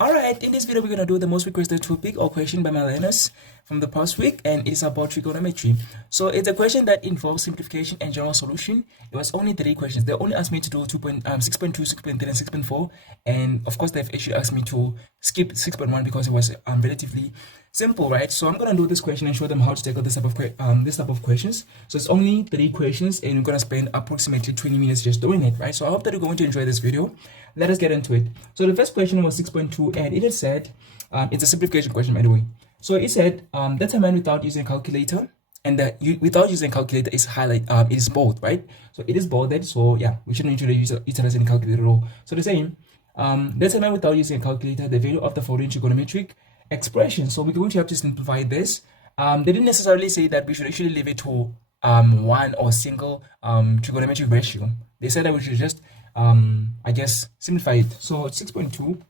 Alright, in this video we're going to do the most requested topic or question by my learners from the past week, and it's about trigonometry. So it's a question that involves simplification and general solution. It was only 3 questions. They only asked me to do 6.2, 6.3 and 6.4, and of course they've actually asked me to skip 6.1 because it was relatively simple, right? So I'm going to do this question and show them how to tackle this type of questions. So it's only 3 questions and we're going to spend approximately 20 minutes just doing it, right? So I hope that you're going to enjoy this video. Let us get into it. So the first question was 6.2, and it is said, it's a simplification question, by the way. So it said, determine without using a calculator, and that without using a calculator is it is bold, right? So it is bolded. So yeah, we shouldn't utilize any calculator at all. So the same, determine without using a calculator the value of the following trigonometric expression. So we're going to have to simplify this. They didn't necessarily say that we should actually leave it to one or single trigonometric ratio. They said that we should just I guess simplify it. So 6.2,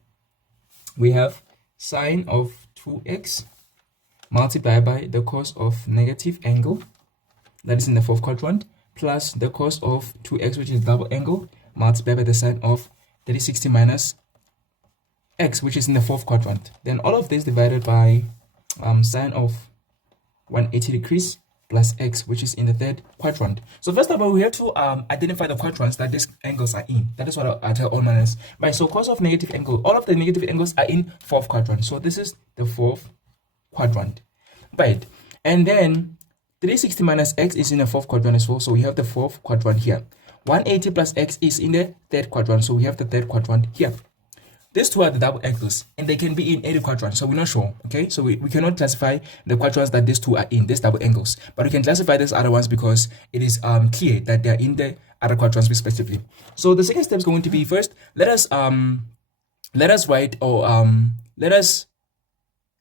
we have sine of 2x multiplied by the cos of negative angle, that is in the fourth quadrant, plus the cos of 2x, which is double angle, multiplied by the sine of 360 minus x, which is in the fourth quadrant. Then all of this divided by sine of 180 degrees plus x, which is in the third quadrant. So first of all, we have to identify the quadrants that these angles are in. That is what I tell all my learners. Right, so cos of negative angle, all of the negative angles are in fourth quadrant. So this is the fourth quadrant, right? And then 360 minus x is in the fourth quadrant as well. So we have the fourth quadrant here. 180 plus x is in the third quadrant. So we have the third quadrant here. These two are the double angles, and they can be in any quadrant, so we're not sure. Okay, so we cannot classify the quadrants that these two are in, these double angles, but we can classify these other ones because it is clear that they are in the other quadrants respectively. So the second step is going to be, first let us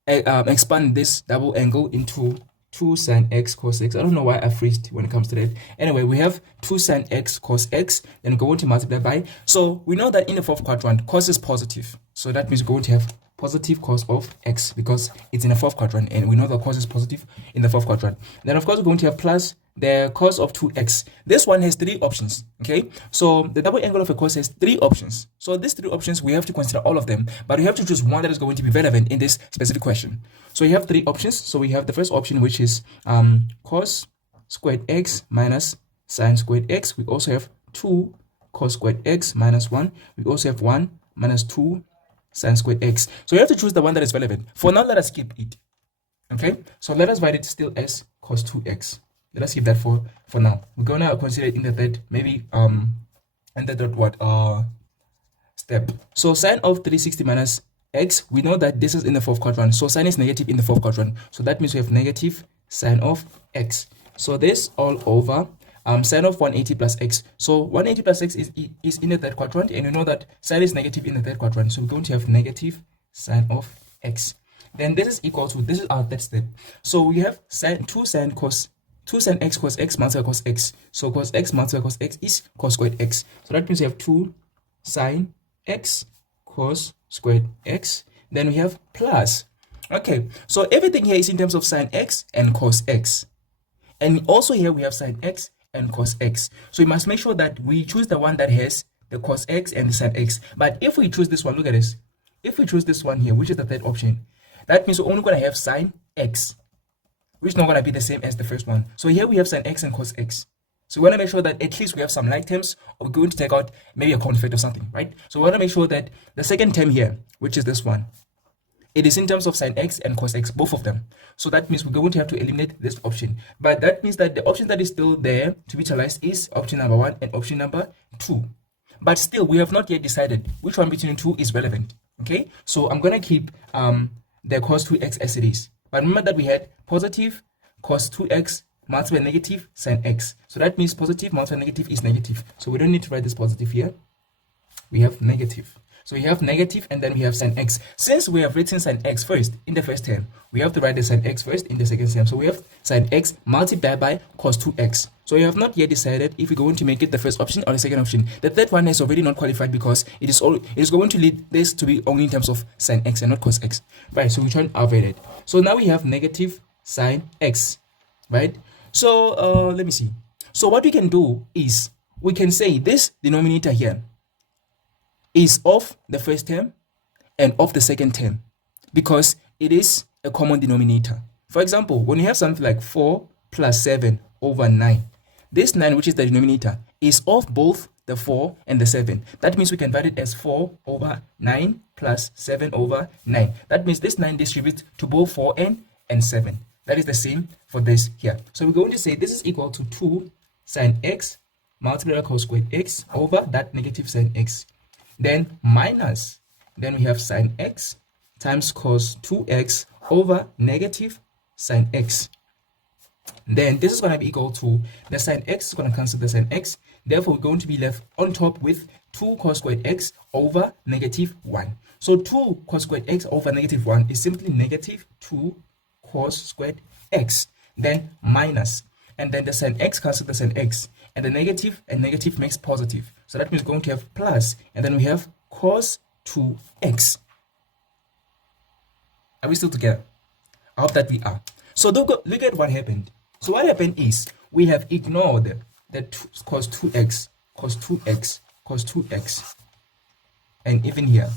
expand this double angle into 2 sine x cos x. I don't know why I freezed when it comes to that. Anyway, we have 2 sine x cos x, then we're going to multiply by. So we know that in the fourth quadrant, cos is positive. So that means we're going to have positive cos of x because it's in the fourth quadrant, and we know that cos is positive in the fourth quadrant. Then of course we're going to have plus the cos of 2x. This one has 3 options. Okay, so the double angle of a cos has 3 options. So these 3 options, we have to consider all of them, but we have to choose one that is going to be relevant in this specific question. So you have 3 options. So we have the first option, which is cos squared x minus sine squared x. We also have 2 cos squared x minus 1. We also have 1 minus 2 sine squared x. So you have to choose the one that is relevant. For now, let us skip it. Okay, so let us write it still as cos 2x. Let us keep that for now. We're gonna consider it in the third, maybe in the third step. So sine of 360 minus x, we know that this is in the fourth quadrant. So sine is negative in the fourth quadrant. So that means we have negative sine of x. So this all over sine of 180 plus x. So 180 plus x is in the third quadrant, and we know that sine is negative in the third quadrant. So we're going to have negative sine of x. Then this is equal to, this is our third step. So we have 2 sine x cos x multiplied cos x. So cos x multiplied cos x is cos squared x. So that means we have 2 sine x cos squared x. Then we have plus. Okay, so everything here is in terms of sine x and cos x. And also here we have sine x and cos x. So we must make sure that we choose the one that has the cos x and the sine x. But if we choose this one, look at this. If we choose this one here, which is the third option, that means we're only going to have sine x, which is not going to be the same as the first one. So here we have sine x and cos x. So we want to make sure that at least we have some like terms, or we're going to take out maybe a common factor or something, right? So we want to make sure that the second term here, which is this one, it is in terms of sine x and cos x, both of them. So that means we're going to have to eliminate this option. But that means that the option that is still there to be utilized is option number 1 and option number 2. But still, we have not yet decided which one between the two is relevant. Okay, so I'm going to keep the cos 2x as it is. But remember that we had positive cos 2x multiplied negative sine x. So that means positive multiplied negative is negative. So we don't need to write this positive here. We have negative. So we have negative, and then we have sine x. Since we have written sine x first in the first term, we have to write the sine x first in the second term. So we have sine x multiplied by cos 2x. So we have not yet decided if we're going to make it the first option or the second option. The third one is already not qualified because it is going to lead this to be only in terms of sine x and not cos x. Right, so we try to avoid it. So now we have negative sine x, right? So let me see. So what we can do is we can say this denominator here is of the first term, and of the second term, because it is a common denominator. For example, when you have something like 4 plus 7 over 9, this 9, which is the denominator, is of both the 4 and the 7. That means we can write it as 4 over 9 plus 7 over 9. That means this 9 distributes to both 4 and 7. That is the same for this here. So we're going to say this is equal to 2 sine x multiplied by cos squared x over that negative sine x. Then minus, then we have sine x times cos 2x over negative sine x. Then this is going to be equal to the sine x is going to cancel the sine x. Therefore, we're going to be left on top with 2 cos squared x over negative 1. So 2 cos squared x over negative 1 is simply negative 2 cos squared x. Then minus, and then the sine x cancels the sine x, and the negative and negative makes positive. So that means we're going to have plus, and then we have cos 2x. Are we still together? I hope that we are. So look at what happened. So what happened is we have ignored the cos 2x, cos 2x, cos 2x, and even here.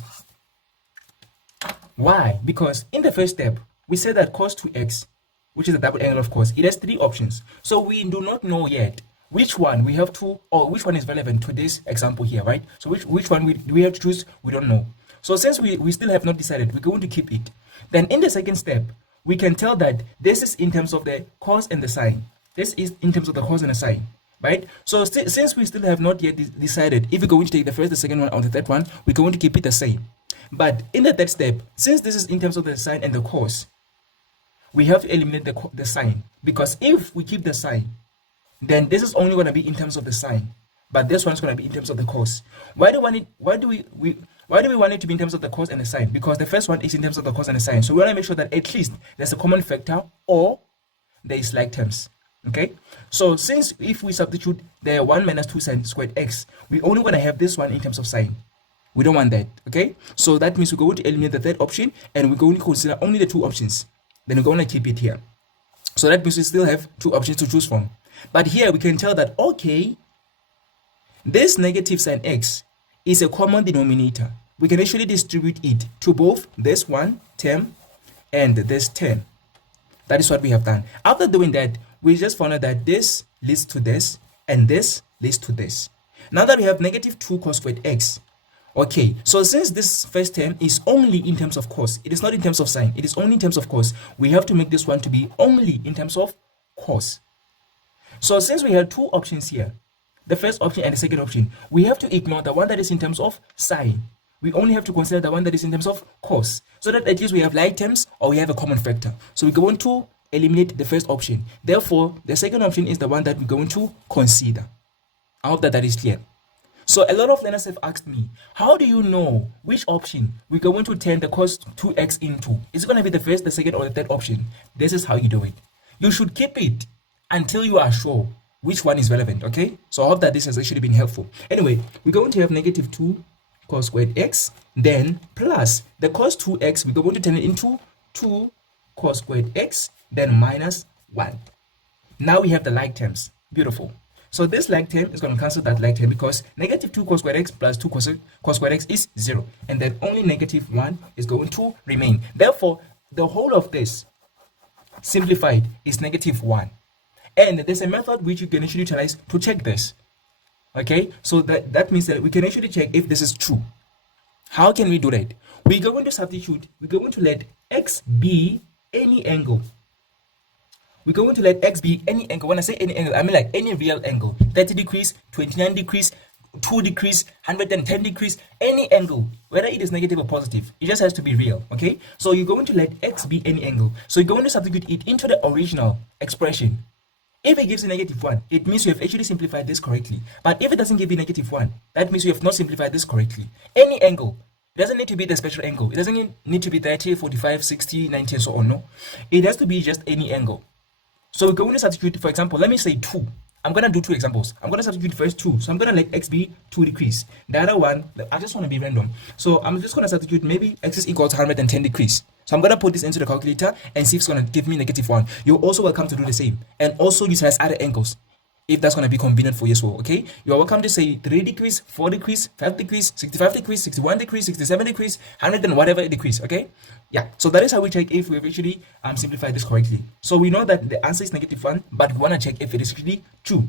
Why? Because in the first step, we said that cos 2x, which is a double angle of course, it has 3 options. So we do not know yet which one we have to, or which one is relevant to this example here, right? So which one we have to choose, we don't know. So since we still have not decided, we're going to keep it. Then in the second step, we can tell that this is in terms of the cos and the sine. This is in terms of the cos and the sine, right? So since we still have not yet decided if we're going to take the first, the second one, or the third one, we're going to keep it the same. But in the third step, since this is in terms of the sine and the cos, we have to eliminate the sine, because if we keep the sine, then this is only going to be in terms of the sine, but this one's going to be in terms of the cos. Why do we want it to be in terms of the cos and the sine? Because the first one is in terms of the cos and the sine. So we want to make sure that at least there's a common factor or there is like terms. Okay? So since if we substitute the 1 minus 2 sine squared x, we only want to have this one in terms of sine. We don't want that. Okay? So that means we're going to eliminate the third option and we're going to consider only the 2 options. Then we're going to keep it here. So that means we still have 2 options to choose from. But here we can tell that, okay, this negative sine x is a common denominator. We can actually distribute it to both this one term and this term. That is what we have done. After doing that, we just found out that this leads to this and this leads to this. Now that we have negative 2 cos squared x, okay, so since this first term is only in terms of cos, it is not in terms of sine, it is only in terms of cos, we have to make this one to be only in terms of cos. So since we have 2 options here, the first option and the second option, we have to ignore the one that is in terms of sine. We only have to consider the one that is in terms of cos, so that at least we have like terms or we have a common factor. So we're going to eliminate the first option. Therefore, the second option is the one that we're going to consider. I hope that is clear. So a lot of learners have asked me, how do you know which option we're going to turn the cos 2x into? Is it going to be the first, the second, or the third option? This is how you do it. You should keep it until you are sure which one is relevant, okay? So I hope that this has actually been helpful. Anyway, we're going to have negative 2 cos squared x, then plus the cos 2x, we're going to turn it into 2 cos squared x, then minus 1. Now we have the like terms. Beautiful. So this like term is going to cancel that like term because negative 2 cos squared x plus 2 cos squared x is 0. And then only negative 1 is going to remain. Therefore, the whole of this simplified is negative 1. And there's a method which you can actually utilize to check this. Okay, so that means that we can actually check if this is true. How can we do that? We're going to substitute, we're going to let x be any angle. We're going to let x be any angle. When I say any angle, I mean like any real angle. 30 degrees, 29 degrees, 2 degrees, 110 degrees, any angle, whether it is negative or positive, it just has to be real, okay? So you're going to let x be any angle. So you're going to substitute it into the original expression. If it gives you negative 1, it means you have actually simplified this correctly. But if it doesn't give you negative 1, that means you have not simplified this correctly. Any angle. It doesn't need to be the special angle. It doesn't need to be 30, 45, 60, 90, and so on, no. It has to be just any angle. So we're going to substitute, for example, let me say 2. I'm going to do 2 examples. I'm going to substitute first 2. So I'm going to let x be 2 degrees. The other one, I just want to be random. So I'm just going to substitute maybe x is equal to 110 degrees. So I'm going to put this into the calculator and see if it's going to give me negative 1. You're also welcome to do the same. And also utilize other angles. if that's going to be convenient for you as well. Okay, you are welcome to say 3 degrees, 4 degrees, 5 degrees, 65 degrees, 61 degrees, 67 degrees, 100 and whatever degrees. Okay, yeah, so that is how we check if we've actually simplified this correctly. So we know that the answer is -1, but we want to check if it is actually true.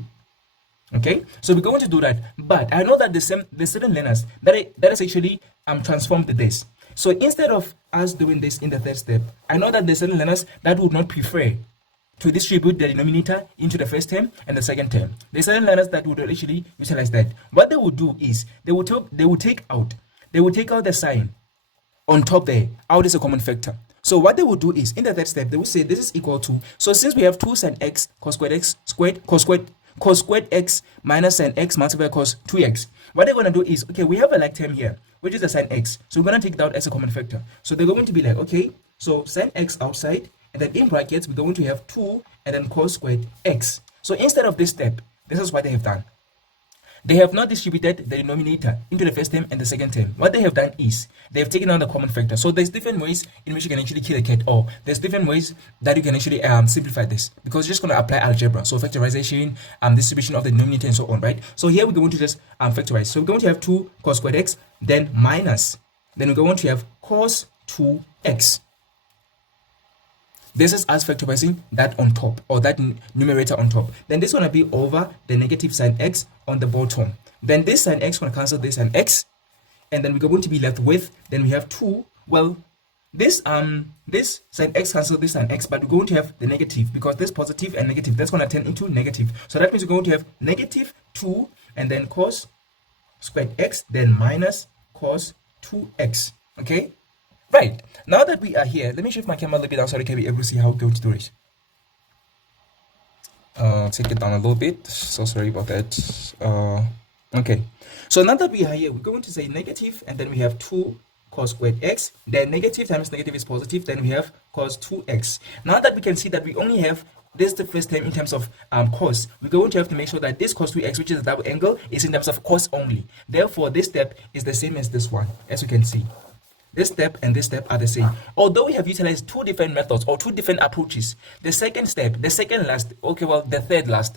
Okay, so we're going to do that, but I know that the certain learners that is actually transformed this. So instead of us doing this in the third step, I know that the certain learners that would not prefer to distribute the denominator into the first term and the second term. There's certain learners that would actually utilize that. What they would do is they would take out the sign on top there. Out is a common factor. So what they would do is in the third step they would say this is equal to, so since we have 2 sin x cos squared x squared cos squared x minus sin x multiplied by cos 2x. What they're going to do is, okay, we have a like term here, which is the sin x. So we're going to take that out as a common factor. So they're going to be like, okay, so sin x outside, and then in brackets, we're going to have 2 and then cos squared x. So instead of this step, this is what they have done. They have not distributed the denominator into the first term and the second term. What they have done is they have taken out the common factor. So there's different ways in which you can actually kill a cat, or there's different ways that you can actually simplify this, because you're just going to apply algebra. So factorization, distribution of the denominator and so on, right? So here we're going to just factorize. So we're going to have 2 cos squared x, then minus, then we're going to have cos 2x. This is us factorizing that on top, or that numerator on top. Then this is going to be over the negative sin x on the bottom. Then this sin x is going to cancel this sin x, and then we're going to be left with, then we have 2. Well, this sin x cancels this sin x, but we're going to have the negative, because this positive and negative, that's going to turn into negative. So that means we're going to have negative 2 and then cos squared x, then minus cos 2x. Okay? Right, now that we are here, let me shift my camera a little bit down so you can be able to see how we're going to do it. Take it down a little bit, so sorry about that. Okay, so now that we are here, we're going to say negative, and then we have 2 cos squared x, then negative times negative is positive, then we have cos 2x. Now that we can see that we only have this the first term in terms of cos, we're going to have to make sure that this cos 2x, which is a double angle, is in terms of cos only. Therefore, this step is the same as this one, as you can see. This step and this step are the same. Although we have utilized 2 different methods or 2 different approaches, the second step, the second last, okay, well, the third last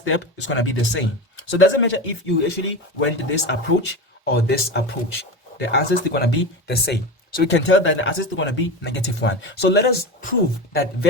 step is going to be the same. So it doesn't matter if you actually went this approach or this approach. The answers are going to be the same. So we can tell that the answers are going to be -1. So let us prove that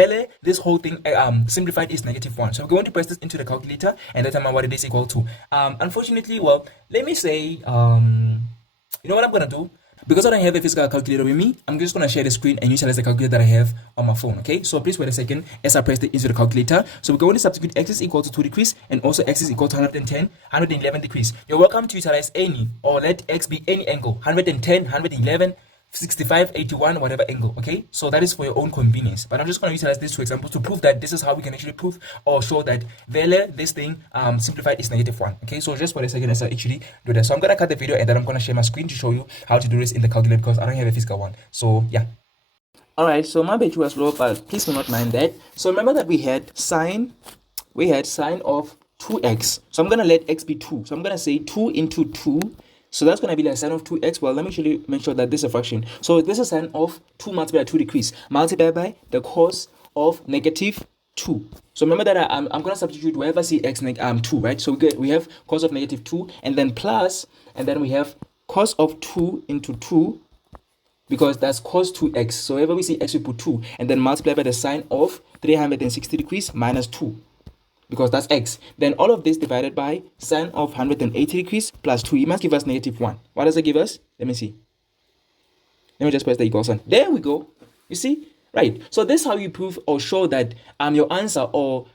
this whole thing simplified is -1. So we're going to press this into the calculator and determine what it is equal to. Unfortunately, well, let me say, you know what I'm going to do? Because I don't have a physical calculator with me, I'm just going to share the screen and utilize the calculator that I have on my phone, okay? So please wait a second as I press it into the calculator. So we're going to substitute x is equal to 2 degrees and also x is equal to 110, 111 degrees. You're welcome to utilize any, or let x be any angle, 110, 111, 65, 81, whatever angle, okay? So that is for your own convenience. But I'm just going to utilize these 2 examples to prove that this is how we can actually prove or show that this thing simplified is -1, okay? So just for a second as I actually do that. So I'm going to cut the video and then I'm going to share my screen to show you how to do this in the calculator, because I don't have a physical one. So yeah. Alright, so my battery was low, but please do not mind that. So remember that we had sine of 2x. So I'm going to let x be 2. So I'm going to say 2 into 2. So that's going to be like sine of 2x. Well, let me actually make sure that this is a fraction. So this is sine of 2 multiplied by 2 degrees multiplied by the cos of -2. So remember that I'm going to substitute wherever I see x 2, right? So we have cos of -2 and then plus, and then we have cos of 2 into 2, because that's cos 2x. So wherever we see x, we put 2 and then multiply by the sine of 360 degrees minus 2. Because that's x. Then all of this divided by sine of 180 degrees plus 2. It must give us -1. What does it give us? Let me see. Let me just press the equal sign. There we go. You see? Right. So this is how you prove or show that your answer or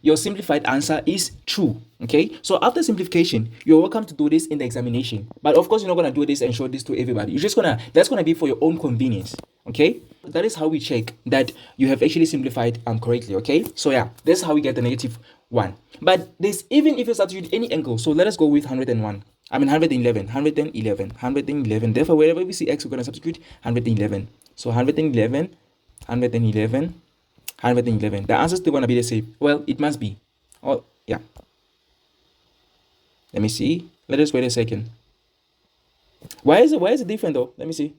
your simplified answer is true. Okay? So after simplification, you're welcome to do this in the examination. But of course, you're not going to do this and show this to everybody. You're just that's going to be for your own convenience. Okay? That is how we check that you have actually simplified correctly. Okay? So yeah, this is how we get the -1. But this, even if you substitute any angle, so let us go with 101. I mean 111, 111, 111. Therefore, wherever we see x, we're going to substitute 111. So 111, 111, 111. The answer is still going to be the same. Well, it must be. Oh, yeah. Let me see. Let us wait a second. Why is it different though? Let me see.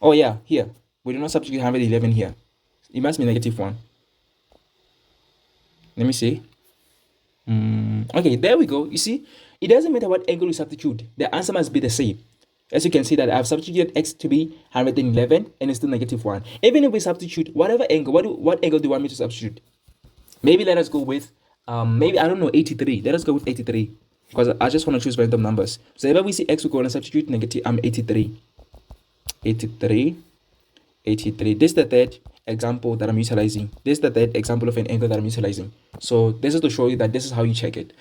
Oh yeah, here. We do not substitute 111 here. It must be -1. Let me see. Okay, there we go. You see, it doesn't matter what angle you substitute, the answer must be the same. As you can see that I've substituted x to be 111 and it's still -1. Even if we substitute whatever angle, what angle do you want me to substitute? Maybe let us go with, maybe, I don't know, 83. Let us go with 83 because I just want to choose random numbers. So whenever we see x, we're going to substitute negative, 83. 83. This is the third example that I'm utilizing. This is the third example of an angle that I'm utilizing. So this is to show you that this is how you check it.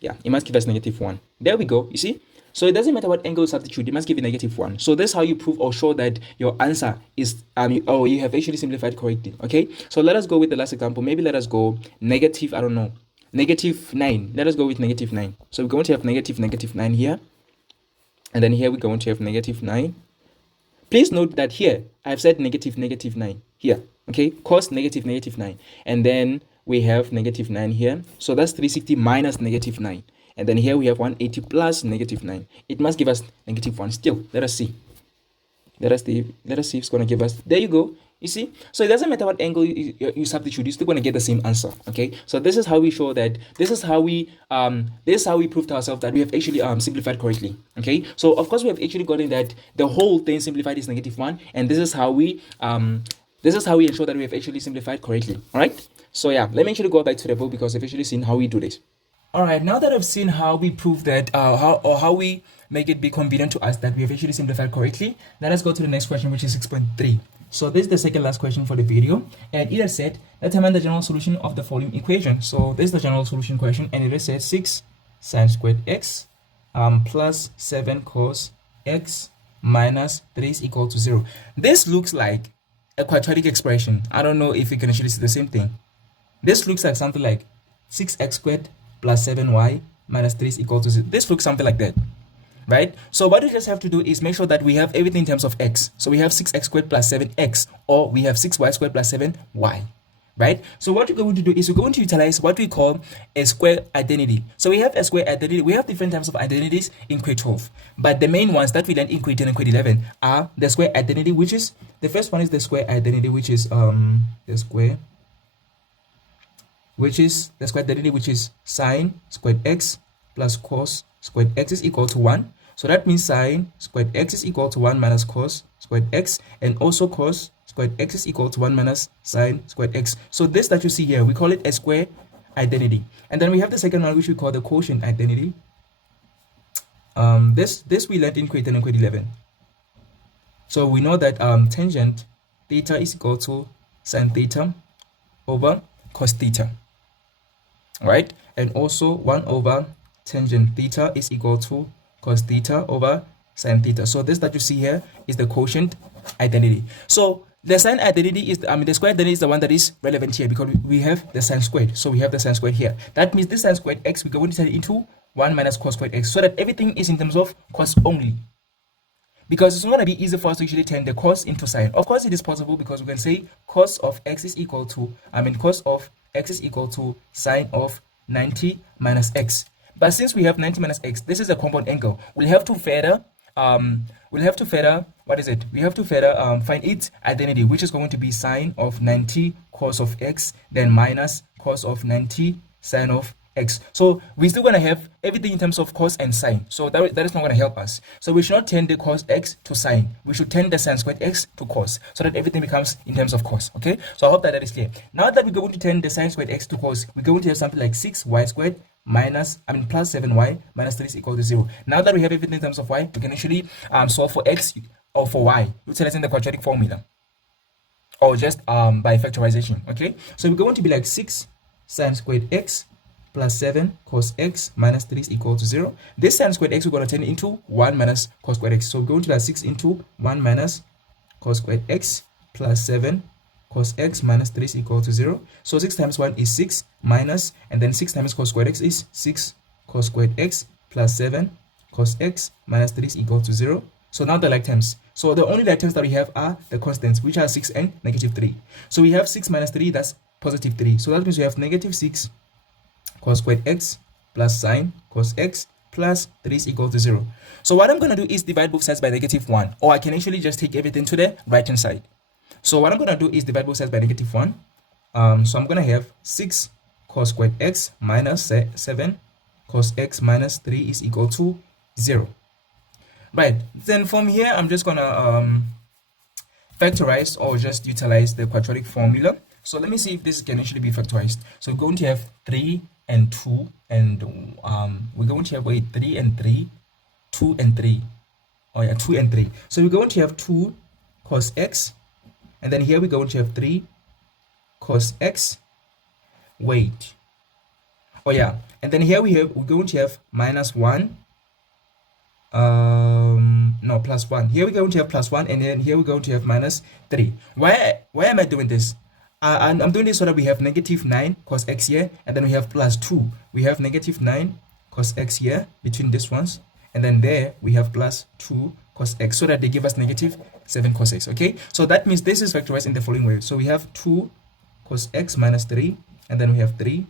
Yeah, it must give us -1. There we go. You see? So it doesn't matter what angle you substitute, it must give you -1. So this is how you prove or show that your answer is, you have actually simplified correctly. Okay? So let us go with the last example. Maybe let us go negative, I don't know, -9. Let us go with -9. So we're going to have -9 here. And then here we're going to have -9. Please note that here, I've said -9 here. Okay? Cos -9. And then we have -9 here. So that's 360 minus -9. And then here we have 180 plus -9. It must give us -1 still. Let us see. Let us see if it's going to give us. There you go. You see? So it doesn't matter what angle you substitute, you're still going to get the same answer. Okay? So this is how we show that. This is how we prove to ourselves that we have actually simplified correctly. Okay? So of course we have actually gotten that the whole thing simplified is -1, and this is how we ensure that we have actually simplified correctly. All right? So yeah, let me actually go back to the book because I've actually seen how we do this. All right, now that I've seen how we prove that, how we make it be convenient to us that we have actually simplified correctly, let us go to the next question, which is 6.3. So this is the second last question for the video, and it has said, determine the general solution of the following equation. So this is the general solution question, and it has said 6 sine squared x plus 7 cos x minus 3 is equal to 0. This looks like a quadratic expression. I don't know if you can actually see the same thing. This looks like something like 6x squared plus 7y minus 3 is equal to 0. This looks something like that, right? So what we just have to do is make sure that we have everything in terms of x. So we have 6x squared plus 7x, or we have 6y squared plus 7y, right? So what we're going to do is we're going to utilize what we call a square identity. So we have a square identity. We have different types of identities in grade 12, but the main ones that we learned in grade 10 and grade 11 are the square identity, which is, the first one is the square identity, which is the square identity, which is sine squared x plus cos squared x is equal to 1. So that means sine squared x is equal to 1 minus cos squared x, and also cos squared x is equal to 1 minus sine squared x. So this that you see here, we call it a square identity. And then we have the second one, which we call the quotient identity. This we learned in grade 10 and grade 11. So we know that tangent theta is equal to sine theta over cos theta, right? And also 1 over tangent theta is equal to cos theta over sine theta. So this that you see here is the quotient identity. So the sine identity is, the square identity is the one that is relevant here because we have the sine squared. So we have the sine squared here. That means this sine squared x, we're going to turn it into 1 minus cos squared x, so that everything is in terms of cos only. Because it's not going to be easy for us to actually turn the cos into sine. Of course, it is possible because we can say cos of x is equal to, cos of x is equal to sine of 90 minus x. But since we have 90 minus x, this is a compound angle. We'll have to further, what is it? We have to further find its identity, which is going to be sine of 90 cos of x, then minus cos of 90 sine of x. So we're still going to have everything in terms of cos and sine. So that is not going to help us. So we should not turn the cos x to sine. We should turn the sine squared x to cos, so that everything becomes in terms of cos. Okay? So I hope that is clear. Now that we're going to turn the sine squared x to cos, we're going to have something like 6y squared minus, plus 7y minus 3 is equal to 0. Now that we have everything in terms of y, we can actually solve for x or for y utilizing the quadratic formula, or just by factorization. Okay? So we're going to be like 6 sine squared x plus 7 cos x minus 3 is equal to 0. This sine squared x we're going to turn it into 1 minus cos squared x. So we're going to have 6 into 1 minus cos squared x plus 7 cos x minus 3 is equal to 0. So 6 times 1 is 6 minus, and then 6 times cos squared x is 6 cos squared x plus 7 cos x minus 3 is equal to 0. So now the like terms. So the only like terms that we have are the constants, which are 6 and -3. So we have 6 minus 3, that's positive 3. So that means we have -6 cos squared x plus sine cos x plus 3 is equal to 0. So what I'm going to do is divide both sides by -1, or I can actually just take everything to the right hand side. So what I'm going to do is divide both sides by -1. So I'm going to have 6 cos squared x minus 7 cos x minus 3 is equal to 0. Right, then from here I'm just gonna factorize or just utilize the quadratic formula. So let me see if this can actually be factorized. So we're going to have 3 and 2, and we're going to have 3 and 3, 2 and 3. Oh yeah, 2 and 3. So we're going to have 2 cos x, and then here we're going to have 3 cos x. Wait. Oh yeah, and then here we're going to have minus 1. No, plus 1. Here we're going to have plus 1, and then here we're going to have minus 3. Why am I doing this? I'm doing this so that we have negative 9 cos x here, and then we have plus 2. We have negative 9 cos x here between these ones, and then there we have plus 2 cos x, so that they give us negative 7 cos x. Okay, so that means this is factorized in the following way. So we have 2 cos x minus 3, and then we have 3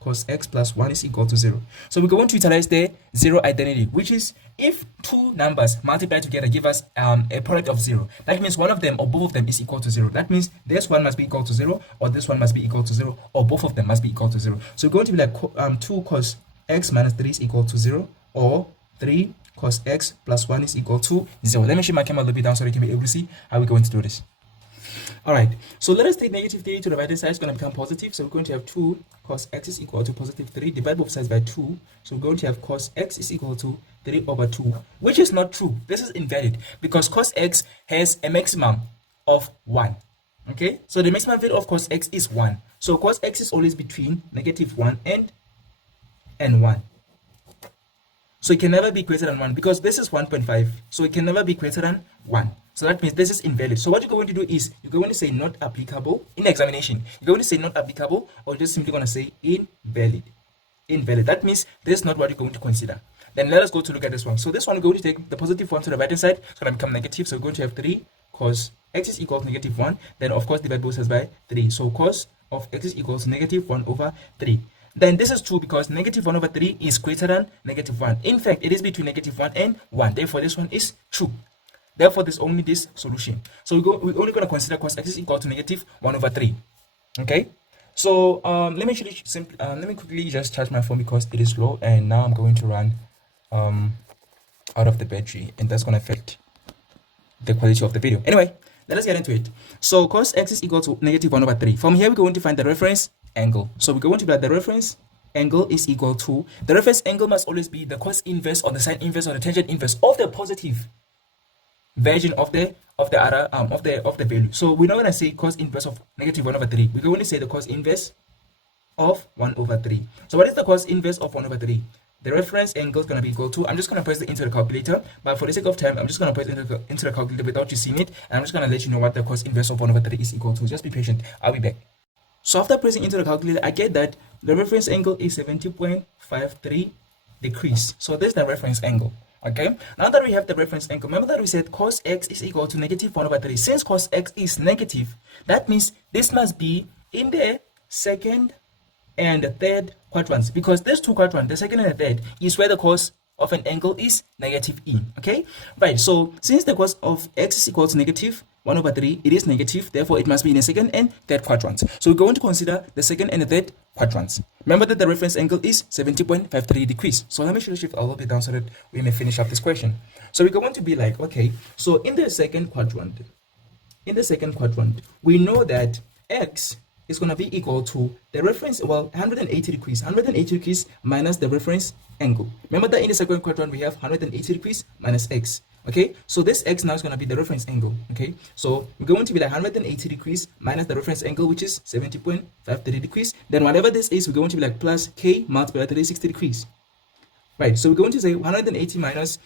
cos x plus 1 is equal to 0. So we're going to utilize the zero identity, which is if two numbers multiply together give us a product of 0, that means one of them or both of them is equal to 0. That means this one must be equal to 0, or this one must be equal to 0, or both of them must be equal to 0. So we're going to be like 2 cos x minus 3 is equal to 0, or 3 cos x plus 1 is equal to 0. Let me show my camera a little bit down so you can be able to see how we're going to do this. Alright, so let us take negative 3 to the right hand side. It's going to become positive. So we're going to have 2 cos x is equal to positive 3. Divide both sides by 2. So we're going to have cos x is equal to 3 over 2, which is not true. This is invalid because cos x has a maximum of 1. Okay, so the maximum value of cos x is 1. So cos x is always between negative 1 and 1. So it can never be greater than 1 because this is 1.5. So it can never be greater than 1. So that means this is invalid. So what you're going to do is you're going to say not applicable in the examination. You're going to say not applicable, or just simply going to say invalid. Invalid. That means this is not what you're going to consider. Then let us go to look at this one. So this one, we're going to take the positive 1 to the right hand side. It's going to become negative. So we're going to have 3 cos x is equal to negative 1. Then of course divide both sides by 3. So cos of x is equal to negative 1 over 3. Then this is true because negative 1 over 3 is greater than negative 1. In fact, it is between negative 1 and 1. Therefore, this one is true. Therefore, there's only this solution. So we're only going to consider cos x is equal to negative 1 over 3. Okay. So let me quickly just charge my phone because it is low, and now I'm going to run out of the battery, and that's going to affect the quality of the video. Anyway, let us get into it. So cos x is equal to negative 1 over 3. From here, we're going to find the reference angle. So we're going to get the reference angle is equal to, the reference angle must always be the cos inverse or the sine inverse or the tangent inverse of the positive version of the value. So we're not going to say cos inverse of negative 1 over 3. We're going to say the cos inverse of 1 over 3. So what is the cos inverse of 1 over 3? The reference angle is going to be equal to, I'm just going to press it into the calculator, but for the sake of time, I'm just going to press it into the calculator without you seeing it, and I'm just going to let you know what the cos inverse of 1 over 3 is equal to. Just be patient. I'll be back. So after pressing into the calculator, I get that the reference angle is 70.53 degrees. So this is the reference angle. Okay, now that we have the reference angle, remember that we said cos x is equal to negative 1 over 3. Since cos x is negative, that means this must be in the second and the third quadrants, because there's two quadrants, the second and the third is where the cos of an angle is negative e. Okay, right. So since the cos of x is equal to negative 1 over 3, it is negative, therefore it must be in the second and third quadrants. So we're going to consider the second and the third quadrants. Remember that the reference angle is 70.53 degrees. So let me shift a little bit down so that we may finish up this question. So we're going to be like, okay, so in the second quadrant, we know that x is going to be equal to the reference, 180 degrees. 180 degrees minus the reference angle. Remember that in the second quadrant we have 180 degrees minus x. Okay, so this x now is going to be the reference angle. Okay, so we're going to be like 180 degrees minus the reference angle, which is 70.53 degrees. Then whatever this is, we're going to be like plus k multiplied by 360 degrees. Right, so we're going to say 180 minus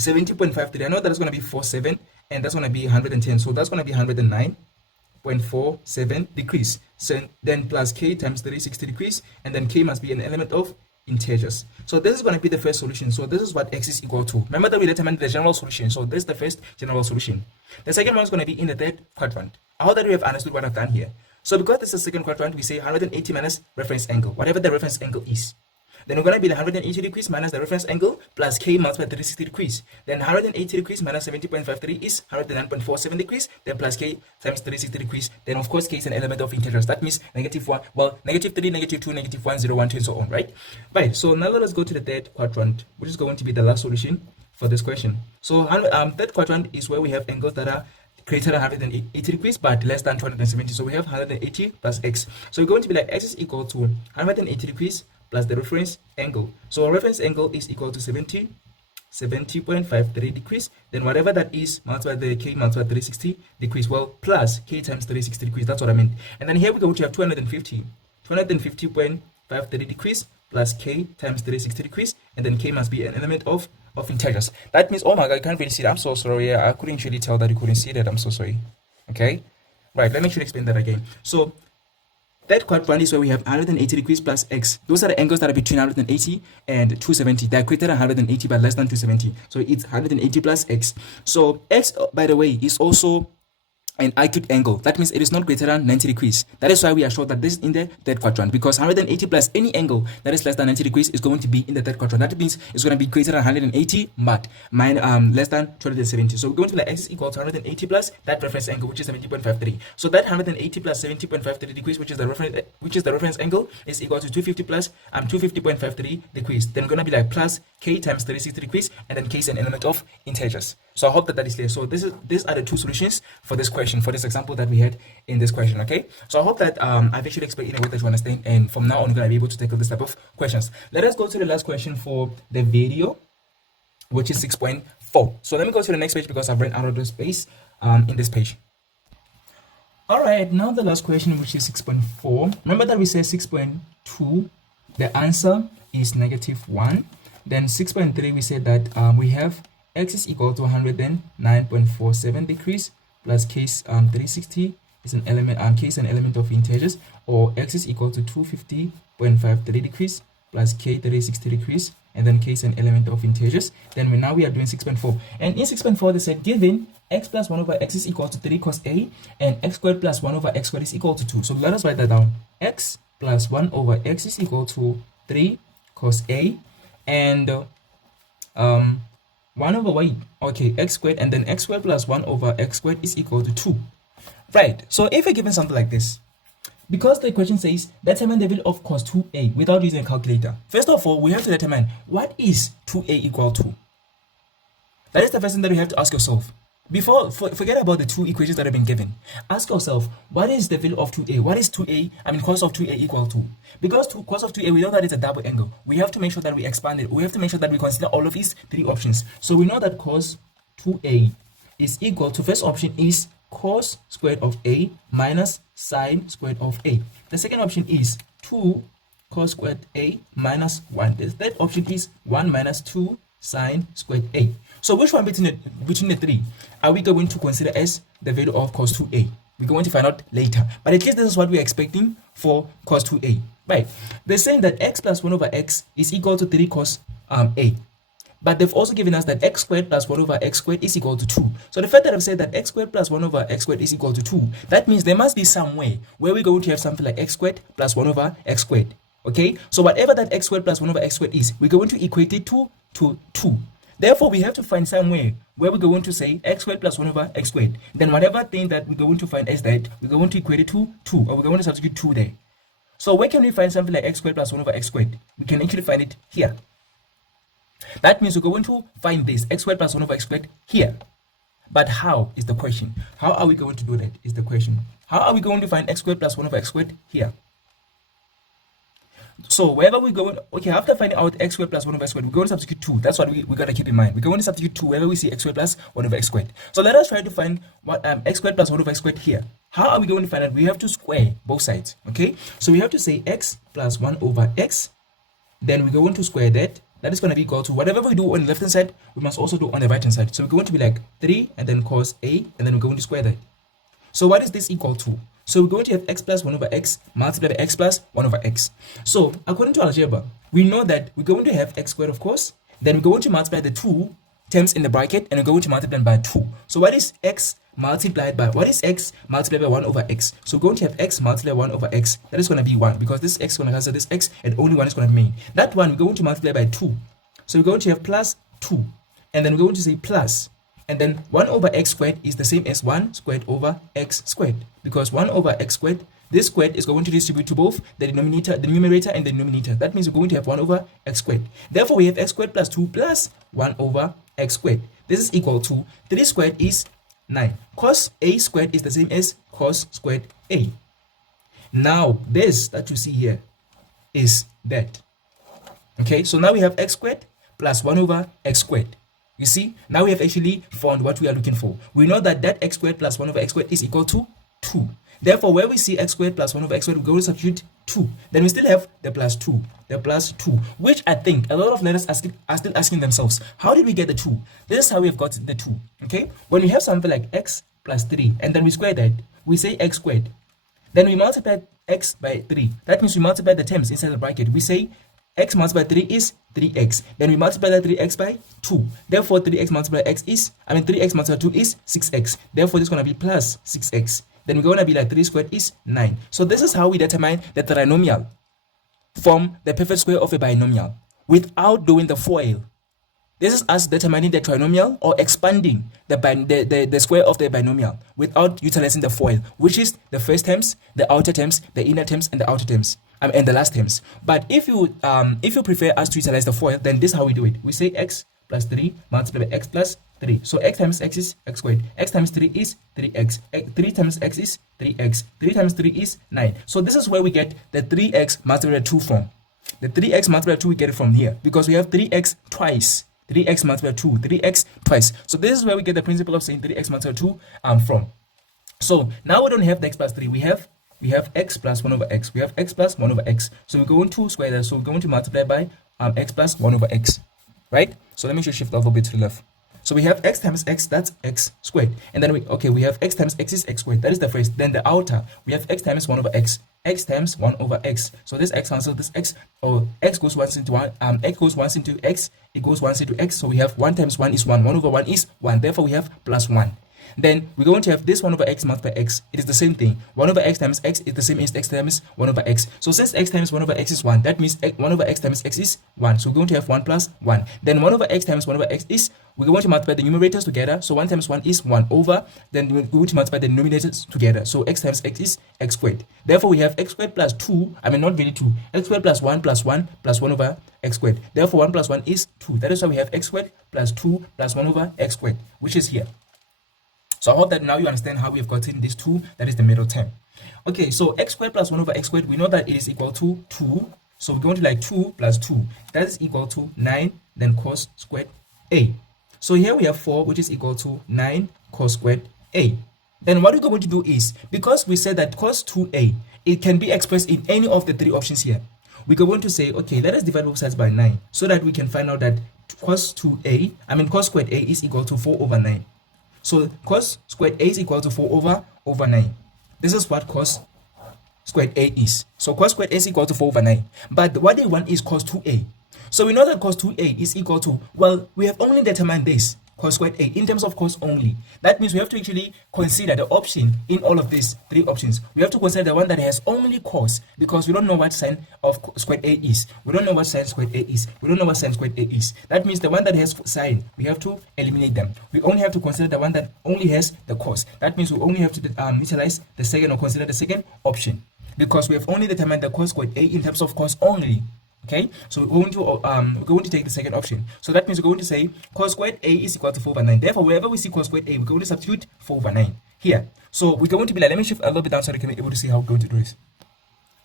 70.53. I know that's going to be 47, and that's going to be 110. So that's going to be 109.47 degrees. So then plus k times 360 degrees, and then k must be an element of integers. So this is going to be the first solution. So this is what x is equal to. Remember that we determined the general solution. So this is the first general solution. The second one is going to be in the third quadrant. I hope that we have understood what I've done here. So because this is the second quadrant, we say 180 minus reference angle, whatever the reference angle is. Then we're going to be the 180 degrees minus the reference angle plus k multiplied by 360 degrees. Then 180 degrees minus 70.53 is 109.47 degrees. Then plus k times 360 degrees. Then of course k is an element of integers. That means -1, well, -3, -2, -1, 0, 1, 2, and so on, right? Right. So now let us go to the third quadrant, which is going to be the last solution for this question. So third quadrant is where we have angles that are greater than 180 degrees but less than 270. So we have 180 plus x. So we're going to be like x is equal to 180 degrees plus the reference angle. So our reference angle is equal to 70.53 degrees. Then whatever that is, multiplied by the k multiplied 360 degrees. Well, plus k times 360 degrees. That's what I meant. And then here we're going to have 250.53 degrees plus k times 360 degrees. And then k must be an element of integers. That means, oh my god, I can't really see that. I'm so sorry. I couldn't really tell that you couldn't see that. I'm so sorry. Okay, right, let me actually explain that again. So that quadrant is where we have 180 degrees plus x. Those are the angles that are between 180 and 270. They're greater than 180 but less than 270. So it's 180 plus x. So x, by the way, is also an acute angle. That means it is not greater than 90 degrees. That is why we are sure that this is in the third quadrant, because 180 plus any angle that is less than 90 degrees is going to be in the third quadrant. That means it's going to be greater than 180 but less than 270. So we're going to be like x is equal to 180 plus that reference angle, which is 70.53. So that 180 plus 70.53 degrees, which is the reference angle, is equal to 250 plus 250.53 degrees. Then we're going to be like plus k times 360 degrees, and then k is an element of integers. So I hope that is clear. So these are the two solutions for this question, for this example that we had in this question. Okay, so I hope that I've actually explained in a way that you understand, and from now on you're going to be able to tackle this type of questions. Let us go to the last question for the video, which is 6.4. So let me go to the next page because I've run out of the space in this page. All right, now the last question, which is 6.4. Remember that we said 6.2, the answer is -1. Then 6.3, we said that we have x is equal to 109.47 degrees plus k 360 is an element, k is an element of integers, or x is equal to 250.53 degrees plus k 360 degrees, and then k is an element of integers. Then now we are doing 6.4, and in 6.4 they said given x plus 1 over x is equal to 3 cos a, and x squared plus 1 over x squared is equal to 2. So let us write that down. X plus 1 over x is equal to 3 cos a, and 1 over y, okay, x squared, and then x squared plus 1 over x squared is equal to 2. Right, so if you're given something like this, because the question says determine the value of cos 2a without using a calculator, first of all we have to determine what is 2a equal to. That is the first thing that you have to ask yourself. Before, forget about the two equations that have been given. Ask yourself, what is the value of 2a? What is 2a, cos of 2a equal to? Because cos of 2a, we know that it's a double angle. We have to make sure that we expand it. We have to make sure that we consider all of these three options. So we know that cos 2a is equal to, first option is cos squared of a minus sine squared of a. The second option is 2 cos squared a minus 1. The third option is 1 minus 2 sine squared a. So which one between the three are we going to consider as the value of cos 2a? We're going to find out later, but at least this is what we're expecting for cos 2a. Right, they're saying that x plus 1 over x is equal to 3 cos a, but they've also given us that x squared plus 1 over x squared is equal to 2. So the fact that I've said that x squared plus 1 over x squared is equal to 2, that means there must be some way where we're going to have something like x squared plus 1 over x squared. Okay, so whatever that x squared plus 1 over x squared is, we're going to equate it to 2. Therefore, we have to find some way where we're going to say x squared plus 1 over x squared. Then whatever thing that we're going to find as that, we're going to equate it to 2, or we're going to substitute 2 there. So where can we find something like x squared plus 1 over x squared? We can actually find it here. That means we're going to find this x squared plus 1 over x squared here. But how is the question? How are we going to do that is the question. How are we going to find x squared plus 1 over x squared here? So wherever we go, okay, after finding out x squared plus 1 over x squared, we're going to substitute 2. That's what we got to keep in mind. We're going to substitute 2 wherever we see x squared plus 1 over x squared. So let us try to find what x squared plus 1 over x squared here. How are we going to find that? We have to square both sides, okay? So we have to say x plus 1 over x, then we're going to square that. That is going to be equal to whatever we do on the left hand side, we must also do on the right hand side. So we're going to be like 3 and then cos a, and then we're going to square that. So what is this equal to? So we're going to have x plus 1 over x multiplied by x plus 1 over x. So according to algebra, we know that we're going to have x squared, of course. Then we're going to multiply the 2 terms in the bracket and we're going to multiply them by 2. So what is x multiplied by 1 over x? So we're going to have x multiplied by 1 over x. That is going to be 1 because this x is going to cancel this x and only 1 is going to remain. That one we're going to multiply by 2. So we're going to have plus 2 and then we're going to say plus, and then 1 over x squared is the same as 1 squared over x squared, because 1 over x squared, this squared is going to distribute to both the denominator, the numerator and the denominator. That means we're going to have 1 over x squared. Therefore we have x squared plus 2 plus 1 over x squared. This is equal to 3 squared is 9. Cos a squared is the same as cos squared a. Now this that you see here is that. Okay, so now we have x squared plus 1 over x squared. You see, now we have actually found what we are looking for. We know that x squared plus 1 over x squared is equal to 2. Therefore, where we see x squared plus 1 over x squared, we go to substitute 2. Then we still have the plus 2, which I think a lot of learners are still asking themselves, how did we get the 2? This is how we have got the 2. Okay, when we have something like x plus 3 and then we square that, we say x squared. Then we multiply x by 3. That means we multiply the terms inside the bracket. We say x multiplied by 3 is 3x. Then we multiply that 3x by 2. Therefore, 3x multiplied by 3x multiplied by 2 is 6x. Therefore, this is going to be plus 6x. Then we're going to be like 3 squared is 9. So this is how we determine the trinomial from the perfect square of a binomial without doing the FOIL. This is us determining the trinomial or expanding the square of the binomial without utilizing the FOIL, which is the first terms, the outer terms, the inner terms, and the outer terms, and the last terms. But if you prefer us to utilize the FOIL, then this is how we do it. We say x plus 3 multiplied by x plus 3. So x times x is x squared. X times 3 is 3x. 3 times x is 3x. 3 times 3 is 9. So this is where we get the 3x multiplied by 2 from. The 3x multiplied by 2, we get it from here because we have 3x twice. 3x multiplied by 2, 3x twice. So this is where we get the principle of saying 3x multiplied by 2 from. So now we don't have the x plus 3. We have x plus 1 over x. We have x plus 1 over x. So we're going to square that. So we're going to multiply by x plus 1 over x. Right? So let me just shift a little bit to the left. So we have x times x, that's x squared. And then we have x times x is x squared. That is the first. Then the outer, we have x times 1 over x. X times 1 over x. So this x cancels this x, or x goes once into 1, x goes once into x, it goes once into x. So we have 1 times 1 is 1. 1 over 1 is 1. Therefore we have plus 1. Then we're going to have this 1 over x multiplied by x. It is the same thing. 1 over x times x is the same as x times 1 over x. So since x times 1 over x is 1, that means 1 over x times x is 1. So we're going to have 1 plus 1. Then 1 over x times 1 over x is, we're going to multiply the numerators together. So 1 times 1 is 1 over, then we're going to multiply the denominators together. So x times x is x squared. Therefore we have x squared plus 2, not really 2, x squared plus 1 plus 1 plus 1 over x squared. Therefore 1 plus 1 is 2. That is why we have x squared plus 2 plus 1 over x squared, which is here. So I hope that now you understand how we have gotten this 2, that is the middle term. Okay, so x squared plus 1 over x squared, we know that it is equal to 2. So we're going to like 2 plus 2. That is equal to 9, then cos squared a. So here we have 4, which is equal to 9 cos squared a. Then what we're going to do is, because we said that cos 2a, it can be expressed in any of the 3 options here. We're going to say, okay, let us divide both sides by 9, so that we can find out that cos squared a is equal to 4 over 9. So cos squared a is equal to 4 over 9. This is what cos squared a is. So cos squared a is equal to 4 over 9. But what they want is cos 2a. So we know that cos 2a is equal to, well, we have only determined this, cos squared a, in terms of cos only. That means we have to actually consider the option in all of these 3 options. We have to consider the one that has only cos, because we don't know what sign of squared a is. We don't know what sin squared a is. We don't know what sin squared a is. That means the one that has sign, we have to eliminate them. We only have to consider the one that only has the cos. That means we only have to utilize the second, or consider the second option, because we have only determined the cos squared a in terms of cos only. Okay, so we're going to take the second option. So that means we're going to say cos squared a is equal to 4 over 9. Therefore, wherever we see cos squared a, we're going to substitute 4 over 9 here. So we're going to be like, let me shift a little bit down so I can be able to see how we're going to do this.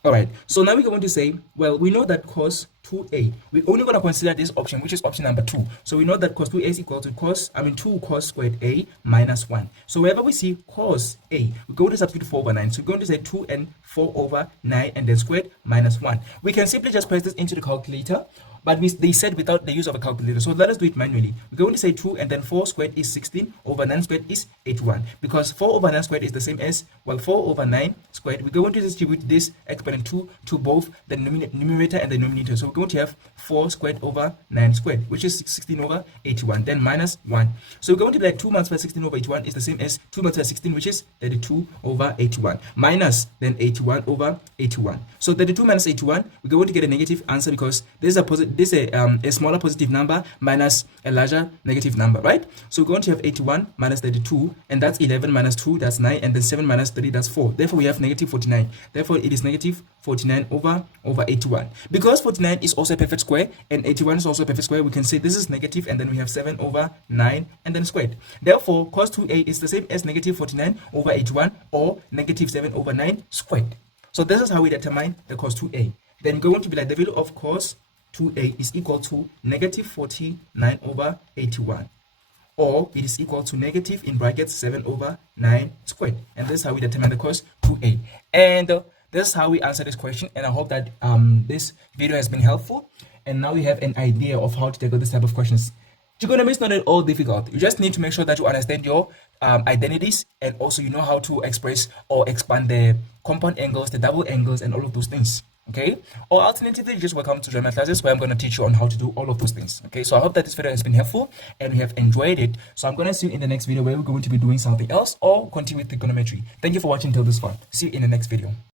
Alright, so now we're going to say, well, we know that cos 2a, we're only going to consider this option, which is option number 2. So we know that cos 2a is equal to 2 cos squared a minus 1. So wherever we see cos a, we're going to substitute 4 over 9. So we're going to say 2 and 4 over 9 and then squared minus 1. We can simply just press this into the calculator. but they said without the use of a calculator. So let us do it manually. We're going to say 2, and then 4 squared is 16 over 9 squared is 81. Because 4 over 9 squared is the same as, well, 4 over 9 squared. We're going to distribute this exponent 2 to both the numerator and the denominator. So we're going to have 4 squared over 9 squared, which is 16 over 81. Then minus 1. So we're going to be like 2 multiplied by 16 over 81 is the same as 2 multiplied by 16, which is 32 over 81. Minus then 81 over 81. So 32 minus 81, we're going to get a negative answer because this is a smaller positive number minus a larger negative number, right? So we're going to have 81 minus 32, and that's 11 minus 2, that's 9, and then 7 minus 3, that's 4. Therefore, we have negative 49. Therefore, it is negative 49 over 81. Because 49 is also a perfect square, and 81 is also a perfect square, we can say this is negative, and then we have 7 over 9, and then squared. Therefore, cos 2a is the same as negative 49 over 81, or negative 7 over 9 squared. So this is how we determine the cos 2a. Then we're going to be like the value of cos 2a is equal to negative 49 over 81, or it is equal to negative in brackets 7 over 9 squared. And this is how we determine the cos 2a. And this is how we answer this question. And I hope that this video has been helpful. And now we have an idea of how to tackle this type of questions. Trigonometry is not at all difficult. You just need to make sure that you understand your identities, and also you know how to express or expand the compound angles, the double angles, and all of those things. Okay, or alternatively, just welcome to join my classes where I'm going to teach you on how to do all of those things. Okay, so I hope that this video has been helpful and you have enjoyed it. So I'm going to see you in the next video where we're going to be doing something else or continue with trigonometry. Thank you for watching till this far. See you in the next video.